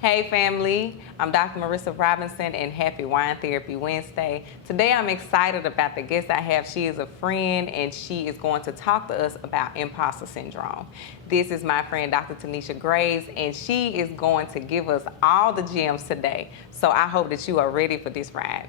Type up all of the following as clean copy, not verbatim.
Hey family, I'm Dr. Marissa Robinson and happy Wine Therapy Wednesday. Today I'm excited about the guest I have. She is a friend and she is going to talk to us about imposter syndrome. This is my friend Dr. Tanisha Graves and she is going to give us all the gems today. So I hope that you are ready for this ride.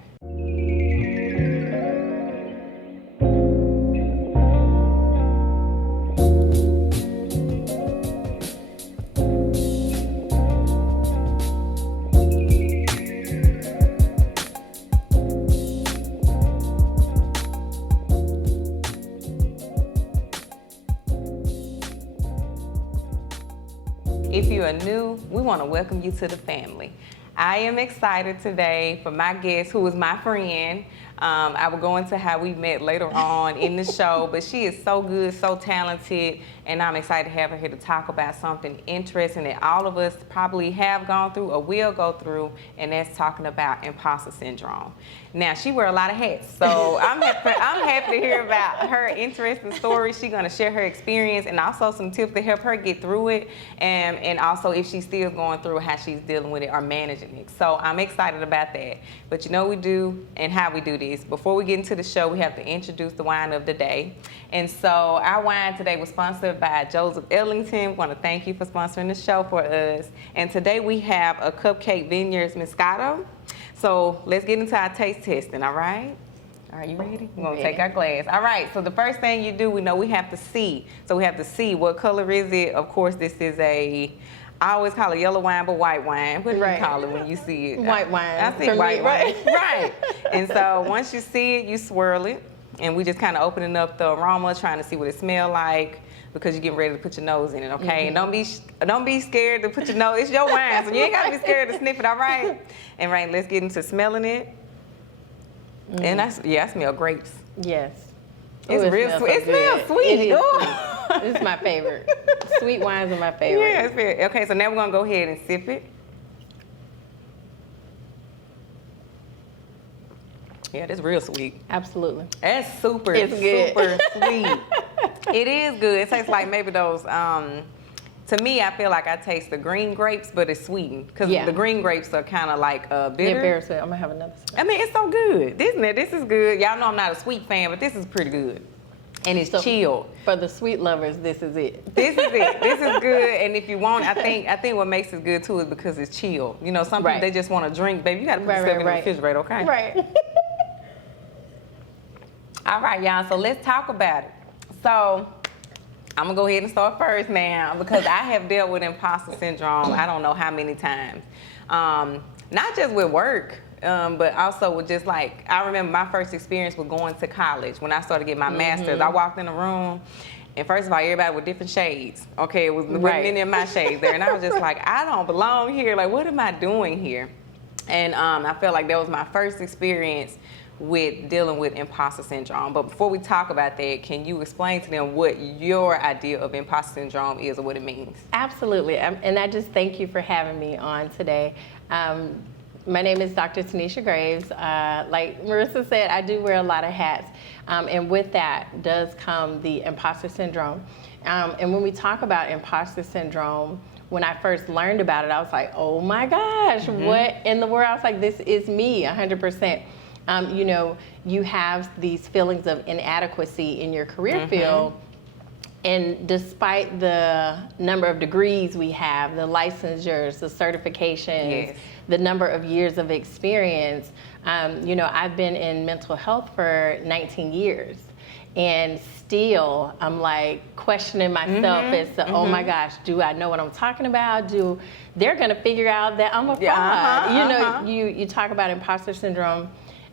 If you are new, we want to welcome you to the family. I am excited today for my guest, who is my friend. I will go into how we met later on in the show, but she is so good, so talented, and I'm excited to have her here to talk about something interesting that all of us probably have gone through or will go through, and that's talking about imposter syndrome. Now, she wears a lot of hats, so I'm happy to hear about her interesting story. She's going to share her experience and also some tips to help her get through it, and also if she's still going through how she's dealing with it or managing it. So I'm excited about that. But you know what we do and how we do this. Before we get into the show, we have to introduce the wine of the day. And so our wine today was sponsored by Joseph Ellington. We want to thank you for sponsoring the show for us. And today we have a Cupcake Vineyards Moscato. So let's get into our taste testing, all right? Are you ready? We're going to take our glass. All right, so the first thing you do, we know we have to see. So we have to see what color is it. Of course, this is I always call it yellow wine, but white wine. What do you call it when you see it? White wine. I think white wine. Right. And so once you see it, you swirl it. And we just kind of opening up the aroma, trying to see what it smells like, because you're getting ready to put your nose in it, okay? And don't be scared to put your nose. It's your wine, so you ain't gotta be scared to sniff it, all right? And right, let's get into smelling it. And I smell grapes. Yes. It's real sweet. It smells sweet. It is sweet. It's my favorite. Sweet wines are my favorite. Yeah, it's very, okay, so now we're gonna go ahead and sip it. Yeah, that's real sweet. Absolutely. That's super It's good. Super sweet. It is good. It tastes like maybe those, to me, I feel like I taste the green grapes, but it's sweetened. Because the green grapes are kind of like bitter. Yeah, very sweet. I'm going to have another sip. I mean, it's so good, isn't it? This is good. Y'all know I'm not a sweet fan, but this is pretty good. And it's chilled. For the sweet lovers, this is it. This is it. This is good. And if you want, I think what makes it good too is because it's chilled. You know, some people, they just want to drink. Baby, you got to put stuff in the refrigerator, okay? Right. All right, y'all, so let's talk about it. So I'm gonna go ahead and start first now because I have dealt with imposter syndrome I don't know how many times. Not just with work, but also with just like, I remember my first experience with going to college when I started getting my master's. I walked in the room and first of all, everybody with different shades. Okay, it wasn't any of my shades there. And I was just like, I don't belong here. Like, what am I doing here? And I felt like that was my first experience with dealing with imposter syndrome. But before we talk about that, can you explain to them what your idea of imposter syndrome is or what it means? Absolutely, and I just thank you for having me on today. My name is Dr. Tanisha Graves. Like Marissa said, I do wear a lot of hats. And with that does come the imposter syndrome. And when we talk about imposter syndrome, when I first learned about it, I was like, oh my gosh, what in the world? I was like, this is me, 100%. You know, you have these feelings of inadequacy in your career field, and despite the number of degrees we have, the licensures, the certifications, the number of years of experience, you know, I've been in mental health for 19 years. And still, I'm like questioning myself as to, oh my gosh, do I know what I'm talking about? They're gonna figure out that I'm a fraud. You know, you talk about imposter syndrome,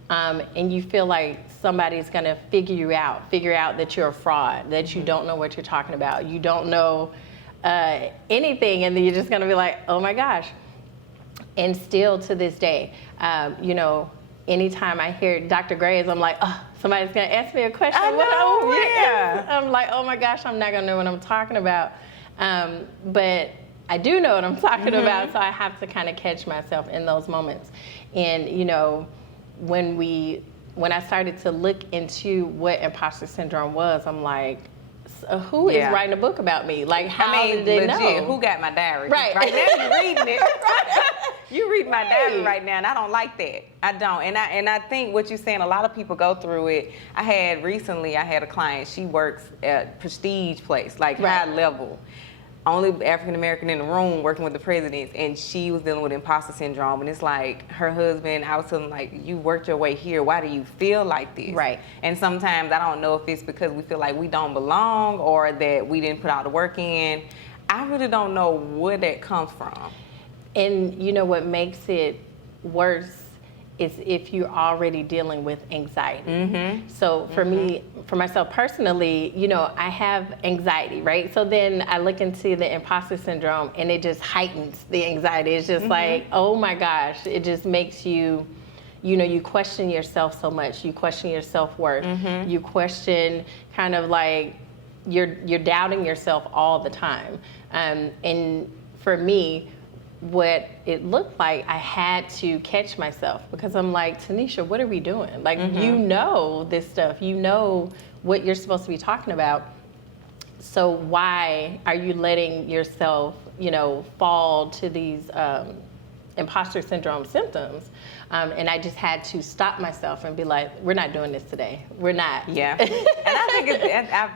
and you feel like somebody's gonna figure out that you're a fraud, that you don't know what you're talking about, you don't know anything, and then you're just gonna be like, oh my gosh. And still to this day, you know, anytime I hear Dr. Graves, I'm like, oh, somebody's gonna ask me a question. I'm like, oh my gosh, I'm not gonna know what I'm talking about. But I do know what I'm talking about, so I have to kind of catch myself in those moments. And you know, when I started to look into what imposter syndrome was, I'm like, who is writing a book about me? Like, how did they know? Who got my diary? Right. Right now you're reading it. reading my diary right now, and I don't like that. I don't. And I think what you're saying, a lot of people go through it. I had a client, she works at prestige place, like high level. Only African American in the room working with the presidents, and she was dealing with imposter syndrome. And it's like her husband, I was telling him, like, you worked your way here. Why do you feel like this? Right. And sometimes I don't know if it's because we feel like we don't belong or that we didn't put all the work in. I really don't know where that comes from. And you know what makes it worse is if you're already dealing with anxiety. So for me, for myself personally, you know, I have anxiety, right? So then I look into the imposter syndrome and it just heightens the anxiety. It's just like, oh my gosh, it just makes you, you know, you question yourself so much. You question your self-worth. You question kind of like, you're doubting yourself all the time. And for me, what it looked like, I had to catch myself because I'm like, Tanisha, what are we doing? Like, you know this stuff, you know what you're supposed to be talking about. So why are you letting yourself, you know, fall to these imposter syndrome symptoms? And I just had to stop myself and be like, we're not doing this today. We're not. Yeah. And I think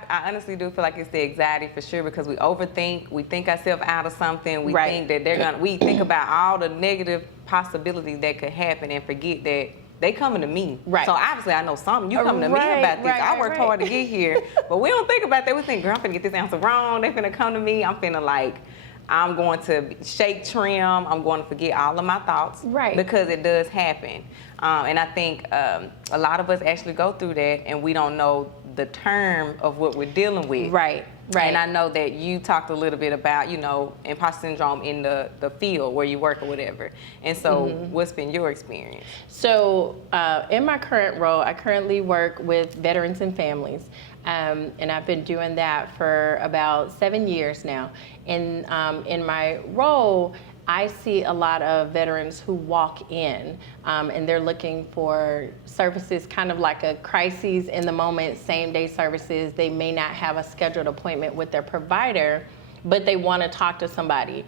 I honestly do feel like it's the anxiety for sure, because we overthink, we think ourselves out of something, we think that we think about all the negative possibilities that could happen and forget that they coming to me. Right. So obviously I know something. You coming to me about this. I worked hard to get here. But we don't think about that. We think, girl, I'm finna get this answer wrong. They finna come to me. I'm finna I'm going to shake trim. I'm going to forget all of my thoughts. Right. Because it does happen. And I think a lot of us actually go through that and we don't know the term of what we're dealing with. Right. Right. And I know that you talked a little bit about, you know, imposter syndrome in the field where you work or whatever. And so what's been your experience? So in my current role, I currently work with veterans and families. And I've been doing that for about 7 years now. And in my role, I see a lot of veterans who walk in and they're looking for services, kind of like a crises in the moment, same day services. They may not have a scheduled appointment with their provider, but they want to talk to somebody.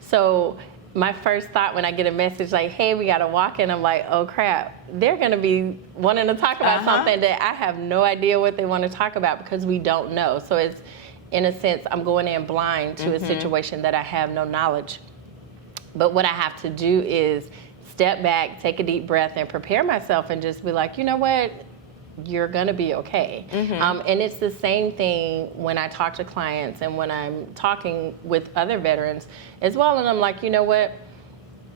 So my first thought when I get a message like, hey, we got to walk in, I'm like, oh crap, they're going to be wanting to talk about something that I have no idea what they want to talk about because we don't know. So it's, in a sense, I'm going in blind to a situation that I have no knowledge. But what I have to do is step back, take a deep breath, and prepare myself and just be like, you know what? You're gonna be okay. And it's the same thing when I talk to clients and when I'm talking with other veterans as well. And I'm like, you know what?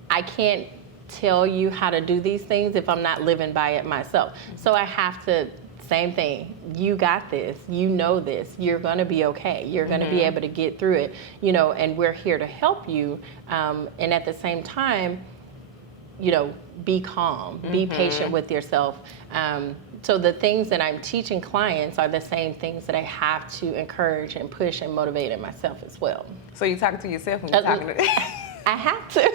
I can't tell you how to do these things if I'm not living by it myself. So I have to, same thing, you got this, you know this, you're gonna be okay. You're gonna be able to get through it, you know, and we're here to help you. And at the same time, you know, be calm, be patient with yourself. So the things that I'm teaching clients are the same things that I have to encourage and push and motivate in myself as well. So you're talking to yourself when you're talking to I have to.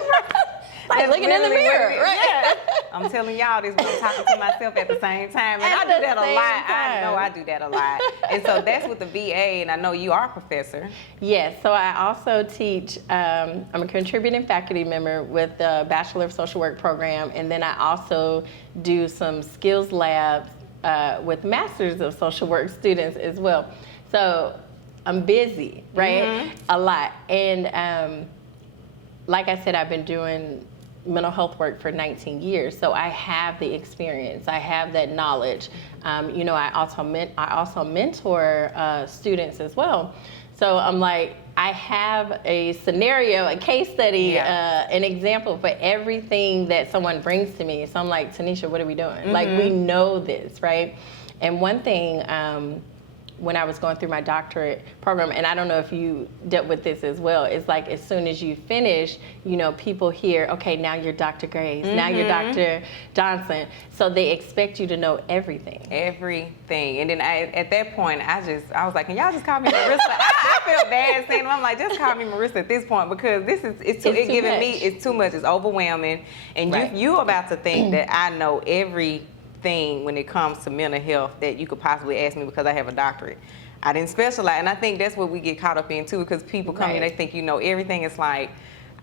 Like looking in the mirror, right? Yeah. I'm telling y'all this, but I'm talking to myself at the same time. And I do that a lot. I know I do that a lot. And so that's with the VA, and I know you are a professor. Yes, so I also teach, I'm a contributing faculty member with the Bachelor of Social Work program, and then I also do some skills labs with Masters of Social Work students as well. So I'm busy, right? A lot. And like I said, I've been doing mental health work for 19 years, so I have the experience, I have that knowledge. You know, I also mentor students as well. So I'm like, I have a scenario, a case study, an example for everything that someone brings to me. So I'm like, Tanisha, what are we doing? Like, we know this, right? And one thing, when I was going through my doctorate program, and I don't know if you dealt with this as well, it's like as soon as you finish, you know, people hear, okay, now you're Dr. Graves, now you're Dr. Johnson. So they expect you to know everything. Everything. And then at that point, I was like, can y'all just call me Marissa? I felt bad saying, I'm like, just call me Marissa at this point, because it's too much, it's overwhelming. And you about to think that I know everything when it comes to mental health that you could possibly ask me because I have a doctorate. I didn't specialize, and I think that's what we get caught up in too, because people come in, they think you know everything. It's like,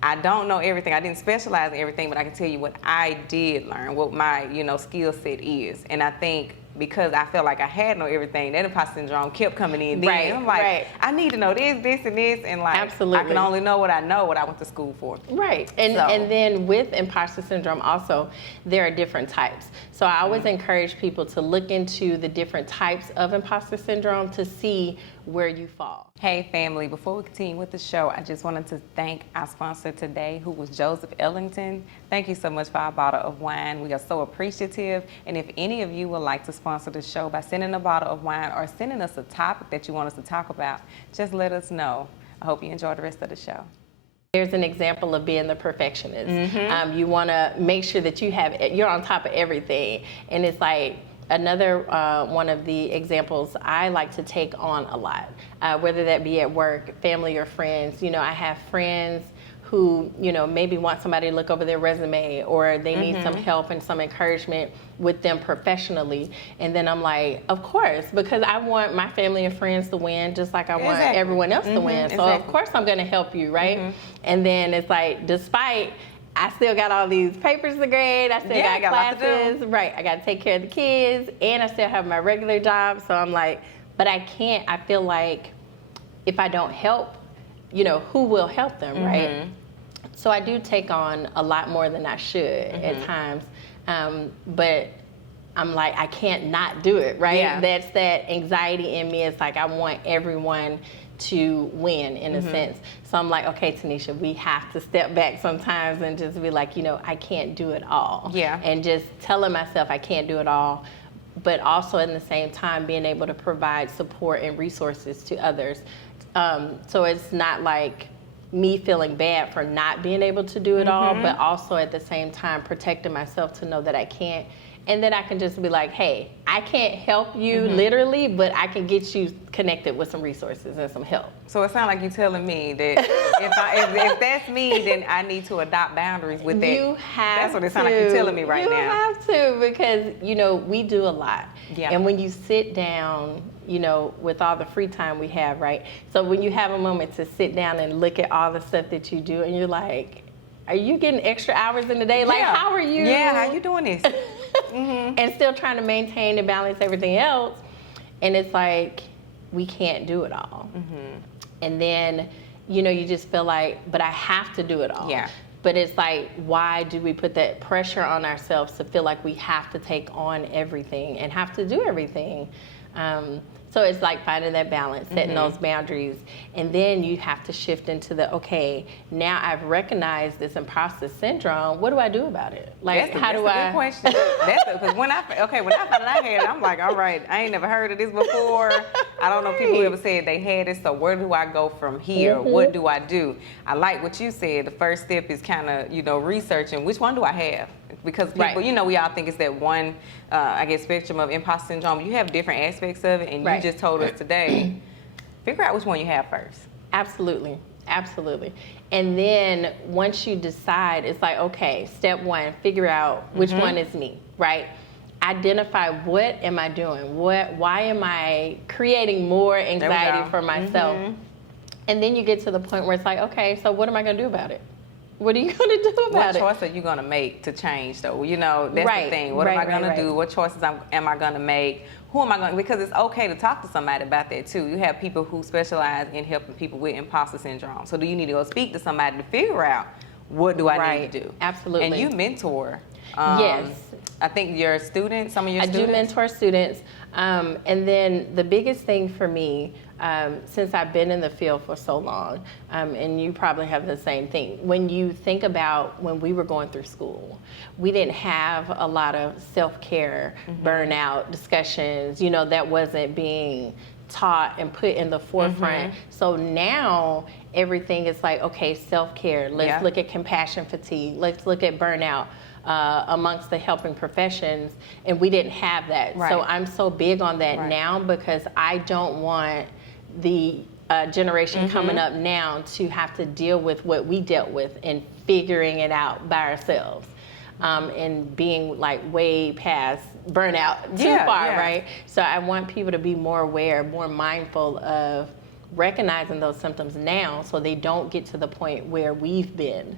I don't know everything. I didn't specialize in everything, but I can tell you what I did learn, what my, skill set is. And I think because I felt like I had know everything, that imposter syndrome kept coming in. Then Right, I'm like, right. I need to know this, and this, and like, Absolutely. I can only know what I know, what I went to school for. Right, and then with imposter syndrome also, there are different types. So I always encourage people to look into the different types of imposter syndrome to see where you fall. Hey family, before we continue with the show, I just wanted to thank our sponsor today, who was Joseph Ellington. Thank you so much for our bottle of wine. We are so appreciative. And if any of you would like to sponsor the show by sending a bottle of wine or sending us a topic that you want us to talk about, just let us know. I hope you enjoy the rest of the show. There's an example of being the perfectionist. You want to make sure that you're on top of everything, and it's like another one of the examples I like to take on a lot, whether that be at work, family, or friends. I have friends who, maybe want somebody to look over their resume, or they need some help and some encouragement with them professionally. And then I'm like, of course, because I want my family and friends to win just like I want everyone else to win. So of course I'm going to help you, right? And then it's like, despite I still got all these papers to grade, I still got classes, right? I got to take care of the kids, and I still have my regular job. So I'm like, but I feel like if I don't help, who will help them, right? So I do take on a lot more than I should at times, but I'm like, I can't not do it, right? Yeah. That's that anxiety in me. It's like I want everyone to win in a sense. So I'm like, okay, Tanisha, we have to step back sometimes and just be like, I can't do it all. Yeah. And just telling myself I can't do it all, but also in the same time being able to provide support and resources to others. So it's not like me feeling bad for not being able to do it all, but also at the same time protecting myself to know that I can't. And then I can just be like, hey, I can't help you literally, but I can get you connected with some resources and some help. So it sounds like you're telling me that if that's me, then I need to adopt boundaries with that. You have That's what it sounds like you're telling me right now. You have to, because, we do a lot. Yeah. And when you sit down, with all the free time we have, right? So when you have a moment to sit down and look at all the stuff that you do, and you're like, are you getting extra hours in the day? Like, how are you? Yeah, how you doing this? And still trying to maintain and balance everything else. And it's like, we can't do it all. And then, you just feel like, but I have to do it all. Yeah. But it's like, why do we put that pressure on ourselves to feel like we have to take on everything and have to do everything? So it's like finding that balance, setting those boundaries, and then you have to shift into okay, now I've recognized this imposter syndrome. What do I do about it? Like, That's a good question. Because when I found out I had it, I'm like, all right, I ain't never heard of this before. I don't know if people ever said they had it. So where do I go from here? What do I do? I like what you said. The first step is kind of, researching which one do I have. Because people, we all think it's that one, spectrum of imposter syndrome. You have different aspects of it, and you just told us today, figure out which one you have first. Absolutely. And then once you decide, it's like, okay, step one, figure out which one is me, right? Identify, what am I doing? Why am I creating more anxiety for myself? And then you get to the point where it's like, okay, so what am I going to do about it? What are you going to do about it? What choice are you going to make to change, though? That's the thing. What am I going to do? What choices am I going to make? Who am I going to? Because it's okay to talk to somebody about that, too. You have people who specialize in helping people with imposter syndrome. So do you need to go speak to somebody to figure out, what do I need to do? Absolutely. And you mentor. Yes. I think your students, some of your students. I do mentor students. And then the biggest thing for me, since I've been in the field for so long, and you probably have the same thing, when you think about when we were going through school, we didn't have a lot of self-care, burnout discussions, that wasn't being taught and put in the forefront. So now everything is like, okay, self-care, let's look at compassion fatigue, let's look at burnout. Amongst the helping professions, and we didn't have that. So I'm so big on that now, because I don't want the generation coming up now to have to deal with what we dealt with and figuring it out by ourselves, and being like way past burnout too far, right? So I want people to be more aware, more mindful of recognizing those symptoms now so they don't get to the point where we've been,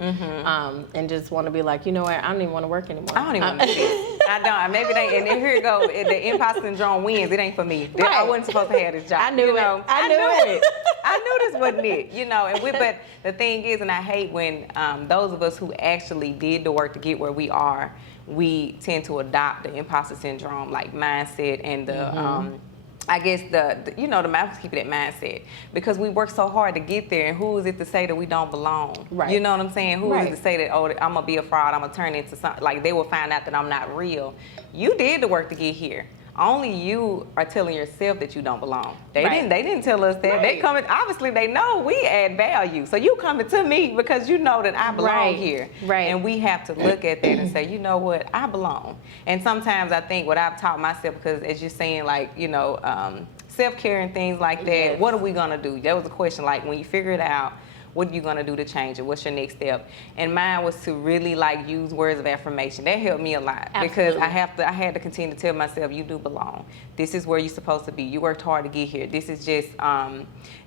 and just want to be like, you know what, I don't even want to work anymore. I don't even want to see it. I don't. Maybe they, and then here it go. The imposter syndrome wins. It ain't for me. I wasn't supposed to have this job. I knew it. I knew it. I knew this wasn't it. But the thing is, and I hate when those of us who actually did the work to get where we are, we tend to adopt the imposter syndrome like mindset and the I guess the mouth keep that mindset, because we work so hard to get there, and who is it to say that we don't belong? Right. You know what I'm saying? Who is it to say that, oh, I'm gonna be a fraud, I'm gonna turn into something, like they will find out that I'm not real. You did the work to get here. Only you are telling yourself that you don't belong. They didn't tell us that. They coming, obviously they know we add value. So you coming to me because you know that I belong here. Right. And we have to look at that and say, you know what, I belong. And sometimes I think what I've taught myself, because as you're saying, like, self-care and things like that, what are we gonna do? That was a question, like when you figure it out, what are you gonna do to change it? What's your next step? And mine was to really use words of affirmation. That helped me a lot. Absolutely. Because I had to continue to tell myself, you do belong. This is where you're supposed to be. You worked hard to get here. This is just,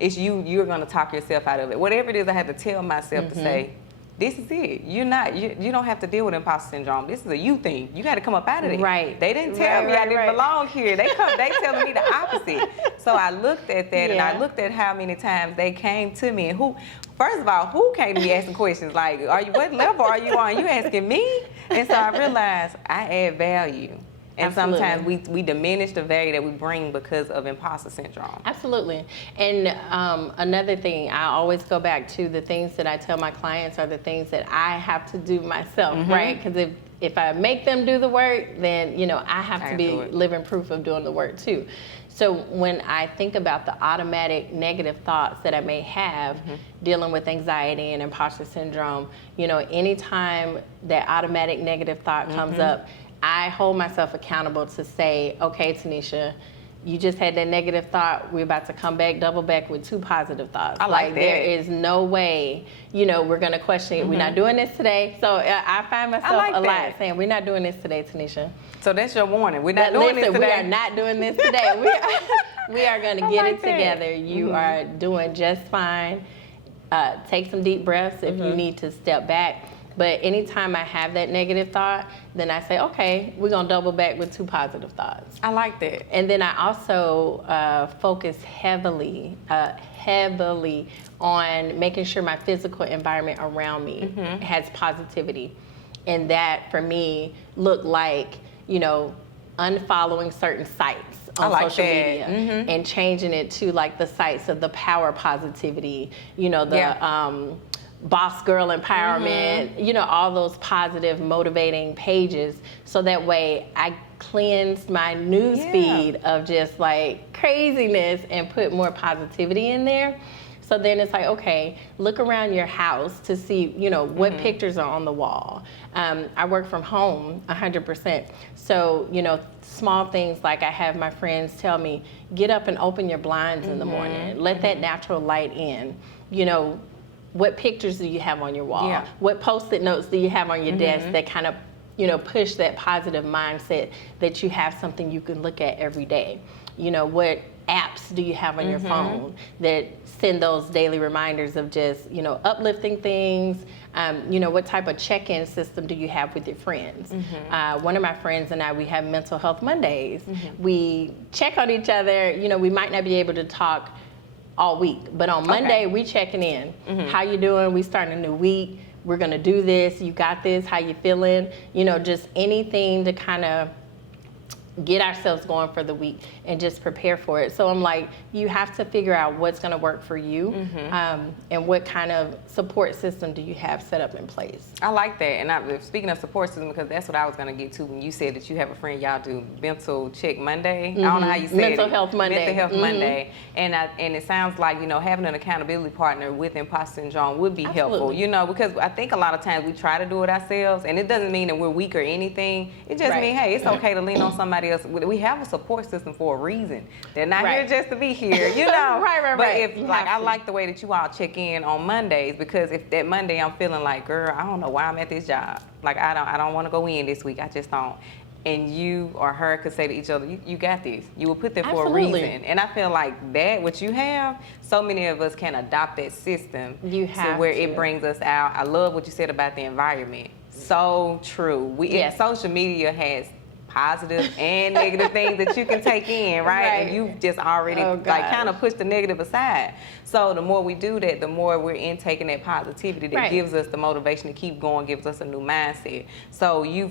it's you. You're gonna talk yourself out of it. Whatever it is, I had to tell myself to say, this is it. You don't have to deal with imposter syndrome. This is a you thing. You got to come up out of it. Right. They didn't tell me I didn't belong here. They telling me the opposite. So I looked at that and I looked at how many times they came to me, and first of all, who came to me asking questions like, what level are you on? You asking me? And so I realized I add value. And sometimes we diminish the value that we bring because of imposter syndrome. Absolutely. And another thing, I always go back to the things that I tell my clients are the things that I have to do myself, right? Because if I make them do the work, then, I have to be living proof of doing the work too. So when I think about the automatic negative thoughts that I may have dealing with anxiety and imposter syndrome, anytime that automatic negative thought comes up, I hold myself accountable to say, okay, Tanisha, you just had that negative thought. We're about to come back, double back with 2 positive thoughts. I like that. There is no way, we're going to question it. We're not doing this today. So I find myself a lot saying, we're not doing this today, Tanisha. So that's your warning. We're not doing this today. We are not doing this today. We are going to get it together. You are doing just fine. Take some deep breaths if you need to step back. But anytime I have that negative thought, then I say, okay, we're going to double back with 2 positive thoughts. I like that. And then I also focus heavily on making sure my physical environment around me has positivity. And that, for me, looked like, unfollowing certain sites on social media and changing it to like the sites of the power positivity, boss girl empowerment, all those positive, motivating pages. So that way I cleansed my news feed of just like craziness and put more positivity in there. So then it's like, okay, look around your house to see, what pictures are on the wall. I work from home 100%. So, small things like I have my friends tell me, get up and open your blinds in the morning. Let that natural light in. What pictures do you have on your wall? Yeah. What Post-it notes do you have on your desk that kind of, push that positive mindset that you have something you can look at every day? What apps do you have on your phone that send those daily reminders of just, uplifting things? What type of check-in system do you have with your friends? One of my friends and I, we have Mental Health Mondays. We check on each other. We might not be able to talk all week, but on Monday we checking in. How you doing? We starting a new week. We're gonna do this. You got this. How you feeling? Just anything to kind of get ourselves going for the week and just prepare for it. So I'm like, you have to figure out what's going to work for you, and what kind of support system do you have set up in place. I like that. And speaking of support system, because that's what I was going to get to when you said that you have a friend, y'all do mental check Monday. I don't know how you said Mental Health Monday. Mental Health Monday. And it sounds like, having an accountability partner with imposter syndrome would be helpful, because I think a lot of times we try to do it ourselves, and it doesn't mean that we're weak or anything. It just means, hey, it's okay to lean on somebody else. We have a support system for a reason. They're not here just to be here, Right. But if I like the way that you all check in on Mondays, because if that Monday I'm feeling like, girl, I don't know why I'm at this job. Like I don't want to go in this week. I just don't. and you or her could say to each other, you got this. You will put there for Absolutely. a reason. And I feel like that, what you have, so many of us can adopt that system You have where to. it brings us out. I love what you said about the environment. So true. Yes. Social media has positive and negative things that you can take in, right? And you just already kind of push the negative aside. So the more we do that, the more we're intaking that positivity that gives us the motivation to keep going, gives us a new mindset. So you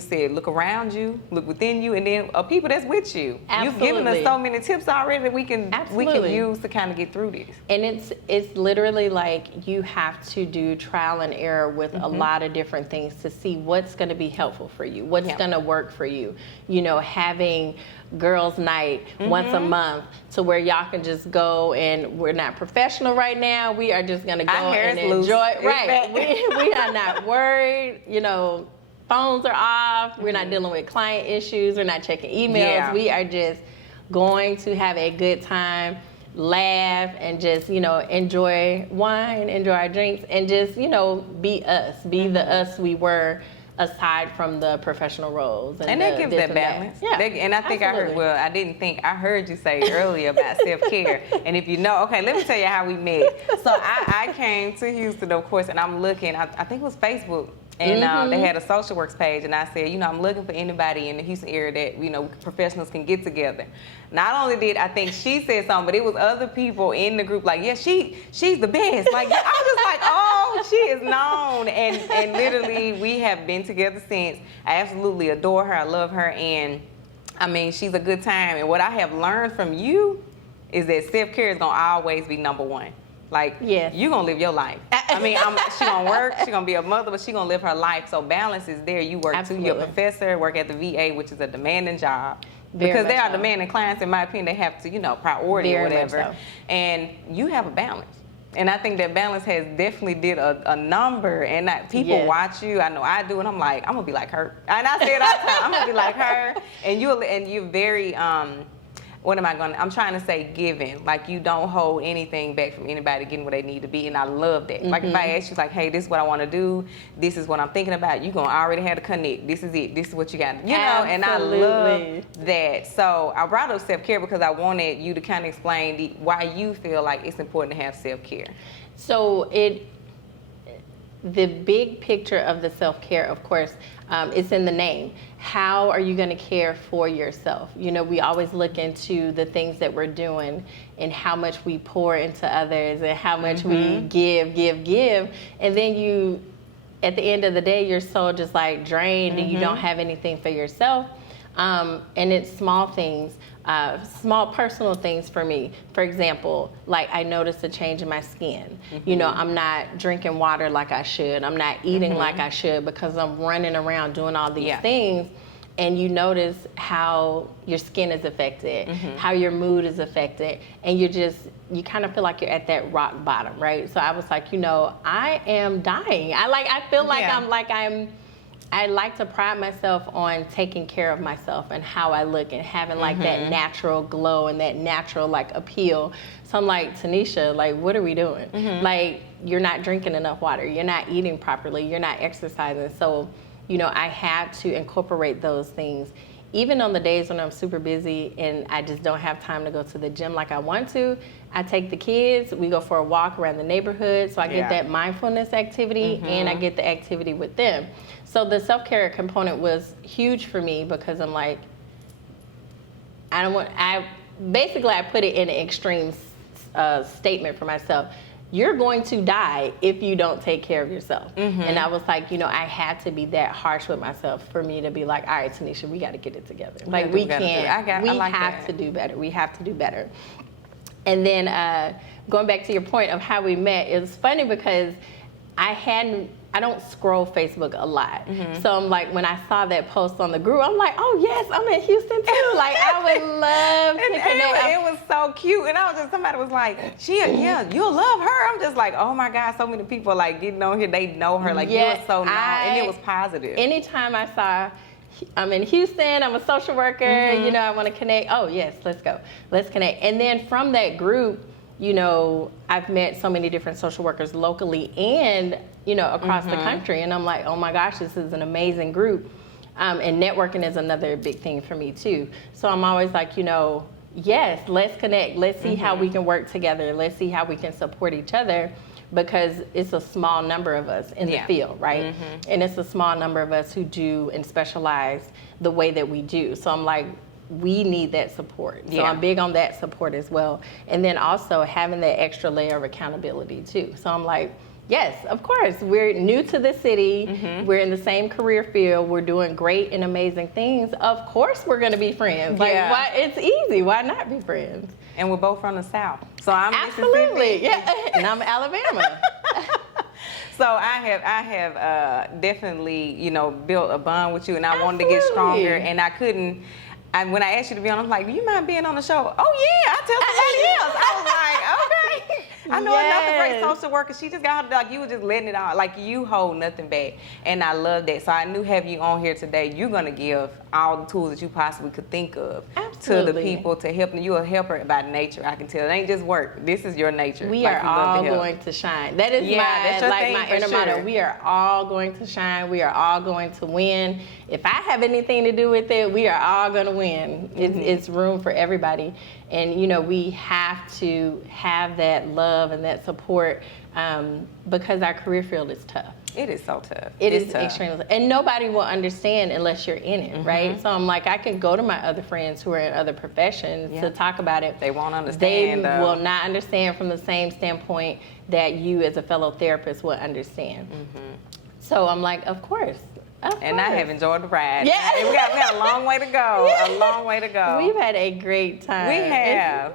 said, look around you, look within you, and then people that's with you. Absolutely. You've given us so many tips already that we can use to kind of get through this. And it's literally like you have to do trial and error with a lot of different things to see what's going to be helpful for you, what's going to work for you. You know, having girls' night once a month to where y'all can just go, and we're not professional right now. We are just gonna go and enjoy. Right. We are not worried. You know, phones are off. We're not dealing with client issues. We're not checking emails. Yeah. We are just going to have a good time, laugh, and just, you know, enjoy wine, enjoy our drinks, and just, you know, be us, be the us we were aside from the professional roles. And that gives that balance. Yeah, and I think I heard you say earlier about self-care. And if you know, okay, let me tell you how we met. So I came to Houston, of course, and I'm looking, I think it was Facebook, and they had a social works page, and I said, you know, I'm looking for anybody in the Houston area that, you know, professionals can get together. Not only did I think she said something, but it was other people in the group like, yeah, she's the best. Like, I was just like, oh, she is known. And literally, we have been together since. I absolutely adore her. I love her. And I mean, she's a good time. And what I have learned from you is that self-care is going to always be number one. Like, you're going to live your life. I mean, she going to work, she going to be a mother, but she going to live her life. So balance is there. You work too. You're a professor, work at the VA, which is a demanding job. Because they are demanding clients, in my opinion, they have to, you know, priority or whatever. And you have a balance. And I think that balance has definitely did a number. And people watch you. I know I do. And I'm like, I'm going to be like her. And I say it all the time. I'm going to be like her. And you're very... I'm trying to say giving. Like, you don't hold anything back from anybody getting where they need to be, and I love that. Like, if I ask you, like, hey, this is what I want to do, this is what I'm thinking about, you're going to already have to connect. This is it. This is what you got. You know, and I love that. So I brought up self-care because I wanted you to kind of explain why you feel like it's important to have self-care. So the big picture of the self-care, of course, it's in the name. How are you going to care for yourself? You know, we always look into the things that we're doing and how much we pour into others and how much we give. And then at the end of the day, you're so just like drained and you don't have anything for yourself. And it's small things, small personal things for me. For example, like I noticed a change in my skin. You know, I'm not drinking water like I should. I'm not eating like I should because I'm running around doing all these things. And you notice how your skin is affected, how your mood is affected, and you kind of feel like you're at that rock bottom, right? So I was like, you know, I am dying. I feel like I like to pride myself on taking care of myself and how I look and having like that natural glow and that natural like appeal. So I'm like, Tanisha, like, what are we doing? Like, you're not drinking enough water. You're not eating properly. You're not exercising. So, you know, I have to incorporate those things. Even on the days when I'm super busy and I just don't have time to go to the gym like I want to, I take the kids, we go for a walk around the neighborhood, so I get that mindfulness activity and I get the activity with them. So the self-care component was huge for me because I'm like, I put it in an extreme statement for myself. You're going to die if you don't take care of yourself. And I was like, you know, I had to be that harsh with myself for me to be like, all right, Tanisha, we got to get it together. Like, we have to do better. We have to do better. And then going back to your point of how we met, it was funny because I don't scroll Facebook a lot. So I'm like, when I saw that post on the group, I'm like, oh yes, I'm in Houston too. Like, I would love to connect. It was so cute. And somebody was like, you'll love her. I'm just like, oh my God, so many people like getting on here, they know her. Like, you are so known. And it was positive. Anytime I saw, I'm in Houston, I'm a social worker, you know, I want to connect. Oh yes, let's go. Let's connect. And then from that group, you know, I've met so many different social workers locally and, you know, across the country. And I'm like, oh my gosh, this is an amazing group. And networking is another big thing for me too. So I'm always like, yes, let's connect. Let's see how we can work together. Let's see how we can support each other, because it's a small number of us in the field, right? And it's a small number of us who do and specialize the way that we do. So I'm like, we need that support. So I'm big on that support as well. And then also having that extra layer of accountability too. So I'm like, yes, of course. We're new to the city. We're in the same career field. We're doing great and amazing things. Of course we're going to be friends. Like, why? It's easy. Why not be friends? And we're both from the South. So I'm Absolutely. Mississippi. Yeah. And I'm Alabama. So I have definitely, built a bond with you, and I wanted to get stronger, and I couldn't. When I asked you to be on, I was like, "Do you mind being on the show?" Oh yeah, I tell somebody else. I was like, okay. I know another great social worker. She just got her, like, you were just letting it out. Like, you hold nothing back. And I love that. So I knew having you on here today, you're going to give all the tools that you possibly could think of to the people to help them. You're a helper by nature, I can tell. It ain't just work. This is your nature. We are all going to shine. That is my inner motto. We are all going to shine. We are all going to win. If I have anything to do with it, we are all going to win. It's room for everybody. And, we have to have that love and that support because our career field is tough. It is so tough. It is extremely tough. And nobody will understand unless you're in it, right? So I'm like, I can go to my other friends who are in other professions to talk about it. They won't understand. They will not understand from the same standpoint that you as a fellow therapist will understand. So I'm like, of course. And I have enjoyed the ride. Yeah. We got a long way to go. A long way to go. We've had a great time.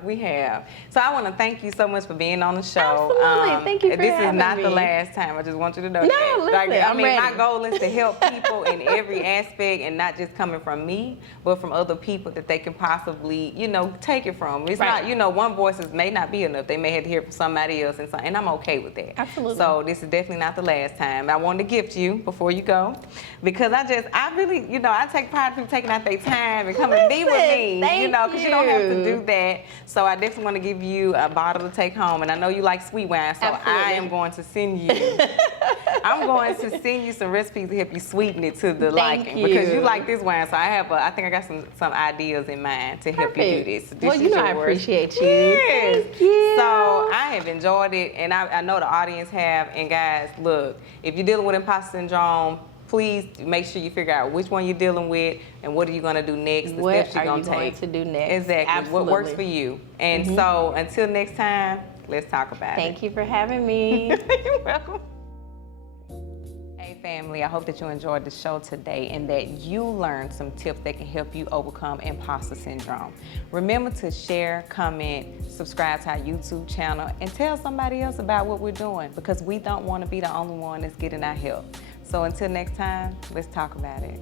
We have. So I want to thank you so much for being on the show. Absolutely. Thank you for having me. This is not the last time. I just want you to know that. No, listen, I'm ready. My goal is to help people in every aspect, and not just coming from me, but from other people that they can possibly, take it from. It's not, one voice may not be enough. They may have to hear from somebody else, and I'm okay with that. Absolutely. So this is definitely not the last time. I wanted to gift you before you go, because I really, I take pride in people taking out their time and come and be with me, because you don't have to do that. So I definitely want to give you a bottle to take home, and I know you like sweet wine, so I am going to send you. I'm going to send you some recipes to help you sweeten it to the liking, because you like this wine. So I think I got some ideas in mind to help you do this. I appreciate you. Yes. Thank you. So I have enjoyed it, and I know the audience have. And guys, look, if you're dealing with imposter syndrome, please make sure you figure out which one you're dealing with and what are you going to do next, the steps you're going to take. What are you going to do next? Exactly. Absolutely. What works for you. And so until next time, let's talk about it. Thank you for having me. You're welcome. Hey family, I hope that you enjoyed the show today and that you learned some tips that can help you overcome imposter syndrome. Remember to share, comment, subscribe to our YouTube channel, and tell somebody else about what we're doing, because we don't want to be the only one that's getting our help. So until next time, let's talk about it.